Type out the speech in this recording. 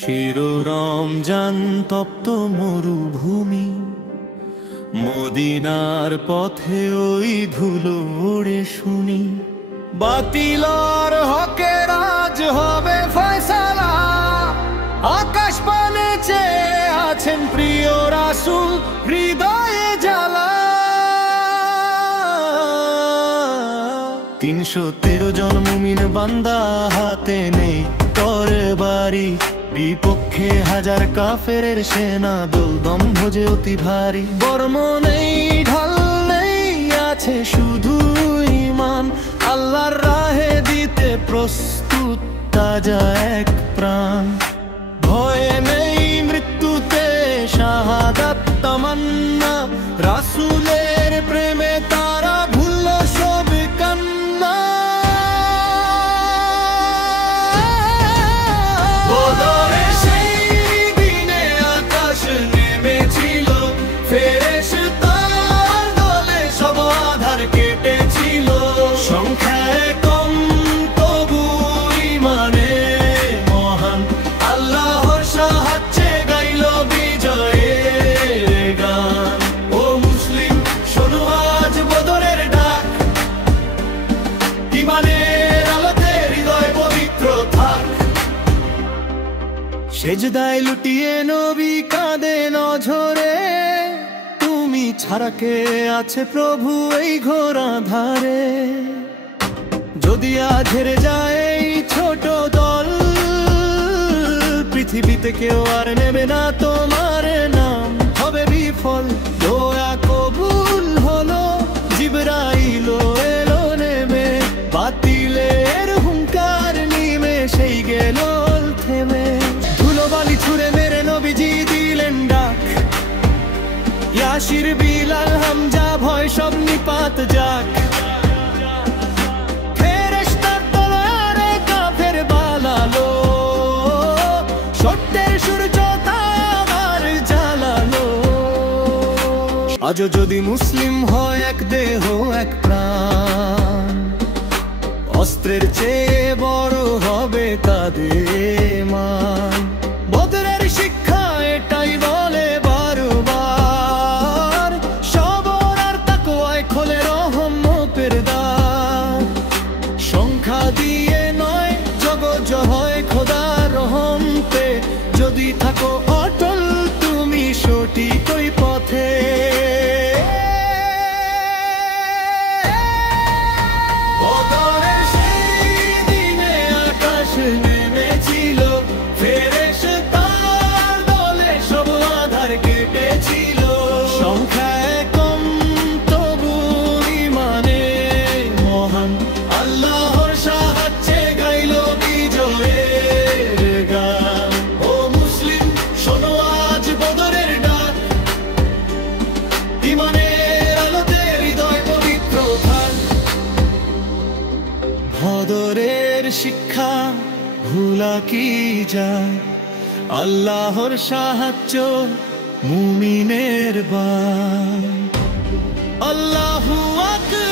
শিরো রমজান তপ্ত মরুভূমি, মদিনার পথে ওই ধুলো ওড়ে শুনি। বাতিলর হকে রাজ হবে ফয়সালা, আকাশ পানে চেয়ে আছেন প্রিয় রাসূল, হৃদয়ে জ্বালা। ৩১৩ জন মুমিন বান্দা, হাতে নেই তরবারি, বিপক্ষে হাজার কাফেরের সেনা, দলদম ভোজে অতি ভারী। বর্ম নেই, ঢাল নেই, আছে শুধু ঈমান, আল্লাহর রাহে দিতে প্রস্তুত তাজা এক প্রাণ। ভয়ে নেই মৃত্যুতে, শাহাদাত তামান্না, রাসূলের প্রেমে তারা ভুলল সব কান্না। বদরে সেই দিনে আকাশ নেমেছিল, ফেরেশতার দলে সব আধার কেটেছিল। সংখ্যায় কম তবু ঈমানে মহান, আল্লাহর সাহায্যে গাইল বিজয়ের গান। ও মুসলিম শোনো আজ বদরের ডাক, ঈমানের আলোতে হৃদয় পবিত্র থাক। সেজদায় লুটিয়ে নবী কাঁদেন অঝরে, তুমি ছাড়া কে আছে প্রভু এই ঘোর আঁধারে। যদি আজ হেরে যায় এই ছোট দল, পৃথিবীতে কেউ আর নেবে না তোমার নাম, হবে বিফল। দোয়া কবুল হলো, জিবরাইল এলো নেমে, বাতিলের হুঙ্কার নিমেষেই গেল থেমে। ধুলোবালি ছুঁড়ে মেরে নবীজি দিলেন ডাক, ইয়াসির বিলাল হামজা ভয় সব নিপাত যাক। ফেরেশতার তলোয়ারে কাফের বালালো, সত্যের সূর্য তার জ্বালালো। আজও যদি মুসলিম হয় এক দেহ এক প্রাণ, অস্ত্রের চেয়ে বড় হবে তাদের মান। বদরের শিক্ষা এটাই বলে বারবার, সবর আর তাকওয়ায় খোলে রহমতের দ্বার। সংখ্যা দিয়ে নয় জগৎ হয় খোদার রহমতে, যদি থাকো অটল তুমি সঠিক ওই পথে। বদরের সেই দিনে আকাশ নেমেছিল, ফেরেশতার দলে সব আধার কেটেছিল। সংখ্যায় কম তবু ঈমানে মহান, আল্লাহর সাহায্যে গাইল বিজয়ের গান। ও মুসলিম শোনো আজ বদরের ডাক, ঈমানের আলোতে হৃদয় পবিত্র থাক। বদরের শিক্ষা ভুলা কি যায়, আল্লাহর সাহায্য মুমিনের বাই। আল্লাহু আকবার।